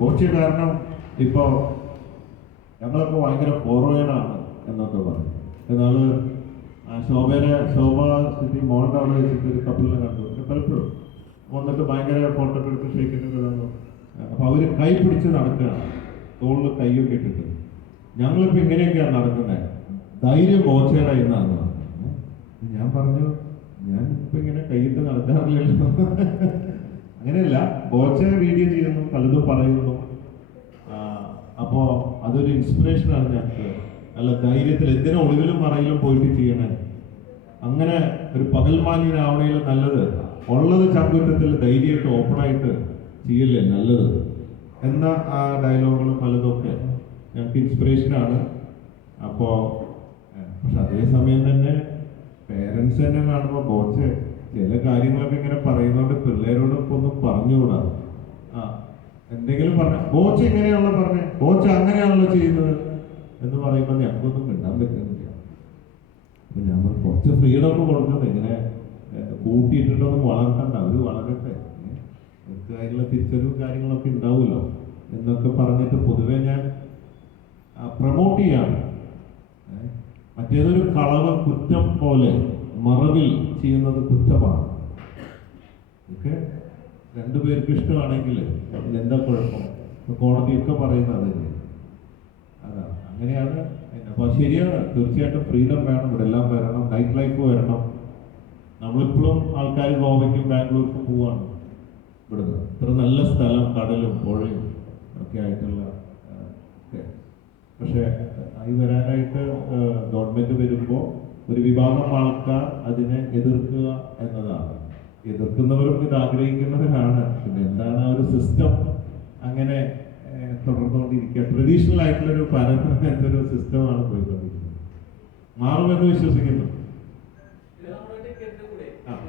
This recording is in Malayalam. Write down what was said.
കോച്ച് കാരണം ഇപ്പോൾ ഞങ്ങളൊക്കെ ഭയങ്കര ഫോർവേഡാണ് എന്നൊക്കെ പറഞ്ഞു. എന്നാള് ശോഭ സിറ്റി മോളുടെ അവിടെ വെച്ചിട്ട് ഒരു കപ്പിളിനെ കണ്ടു. പലപ്പോഴും വന്നിട്ട് ഭയങ്കര ഫോട്ടോ എടുത്ത് ഷേക്കിട്ടൊക്കെ തന്നു. അപ്പോൾ അവർ കൈ പിടിച്ച് നടക്കുകയാണ്, തോളിൽ കൈയൊക്കെ ഇട്ടിട്ട്. ഞങ്ങളിപ്പോൾ ഇങ്ങനെയൊക്കെയാണ് നടക്കുന്നത്, ധൈര്യം ബോച്ചയുടെ എന്നാണ്. ഞാൻ പറഞ്ഞു, ഞാൻ ഇപ്പം ഇങ്ങനെ കൈയിട്ട് നടക്കാറില്ലല്ലോ. അങ്ങനെയല്ല, ബോച്ച വീഡിയോ ചെയ്യുന്നു, പലതും പറയുന്നു. അപ്പോൾ അതൊരു ഇൻസ്പിറേഷനാണ് ഞങ്ങൾക്ക്. അല്ല, ധൈര്യത്തിൽ എന്തിനാ ഒളിവിലും മറയിലും പോയിട്ട് ചെയ്യണേ? അങ്ങനെ ഒരു പകൽമാന്യനാവണേലും നല്ലത് ഉള്ളത് ചങ്കുറ്റത്തിൽ ധൈര്യമായിട്ട് ഓപ്പണായിട്ട് ചെയ്യല്ലേ നല്ലത് എന്ന ആ ഡയലോഗുകൾ പലതൊക്കെ ഞങ്ങൾക്ക് ഇൻസ്പിറേഷനാണ്. അപ്പോൾ പക്ഷെ അതേസമയം തന്നെ പേരൻസ് തന്നെ കാണുമ്പോൾ ബോച്ച് ചില കാര്യങ്ങളൊക്കെ ഇങ്ങനെ പറയുന്നതുകൊണ്ട് പിള്ളേരോടൊപ്പം ഒന്നും പറഞ്ഞുകൂടാ. എന്തെങ്കിലും പറഞ്ഞ ബോച്ച് ഇങ്ങനെയാണല്ലോ പറഞ്ഞത്, ബോച്ച് അങ്ങനെയാണല്ലോ ചെയ്യുന്നത് എന്ന് പറയുമ്പോൾ ഞങ്ങൾക്കൊന്നും മിണ്ടാൻ പറ്റുന്നില്ല. അപ്പൊ ഞാൻ കുറച്ച് ഫ്രീഡം കൊടുക്കുന്നത്, ഇങ്ങനെ കൂട്ടിയിട്ടിട്ടൊന്നും വളർത്തണ്ട, അവർ വളരട്ടെ, അവർക്ക് അതിനുള്ള തിരിച്ചറിവും കാര്യങ്ങളൊക്കെ ഉണ്ടാവുമല്ലോ എന്നൊക്കെ പറഞ്ഞിട്ട് പൊതുവെ ഞാൻ പ്രൊമോട്ട് ചെയ്യാണ്. മറ്റേതൊരു കളവ് കുറ്റം പോലെ മറവിൽ ചെയ്യുന്നത് കുറ്റമാണ്. ഓക്കെ, രണ്ടുപേർക്ക് ഇഷ്ടമാണെങ്കിൽ എന്താ കുഴപ്പം? കോടതിയൊക്കെ പറയുന്നത് അതന്നെ. അതാ അങ്ങനെയാണ്. അപ്പോൾ ശരിയാണ്, തീർച്ചയായിട്ടും ഫ്രീഡം വേണം, ഇവിടെ എല്ലാം വരണം, നൈറ്റ് ലൈഫ് വരണം. നമ്മളിപ്പോഴും ആൾക്കാർ ഗോവയ്ക്കും ബാംഗ്ലൂർക്കും പോവാണ് ഇവിടുന്ന്. ഇത്ര നല്ല സ്ഥലം, കടലും പുഴയും ഒക്കെ ആയിട്ടുള്ള. പക്ഷെ ആയി വരാനായിട്ട് ഗവൺമെന്റ് വരുമ്പോൾ ഒരു വിഭാഗം ആൾക്കാർ അതിനെ എതിർക്കുക എന്നതാണ്. എതിർക്കുന്നവരും ഇത് ആഗ്രഹിക്കുന്നവരാണ്. പിന്നെ എന്താണ് ആ ഒരു സിസ്റ്റം അങ്ങനെ തുടർന്നുകൊണ്ടിരിക്കുക. ട്രഡീഷണൽ ആയിട്ടുള്ളൊരു പരമ്പര എന്നൊരു സിസ്റ്റമാണ് പോയിക്കൊണ്ടിരിക്കുന്നത്. മാറുമെന്ന് വിശ്വസിക്കുന്നു.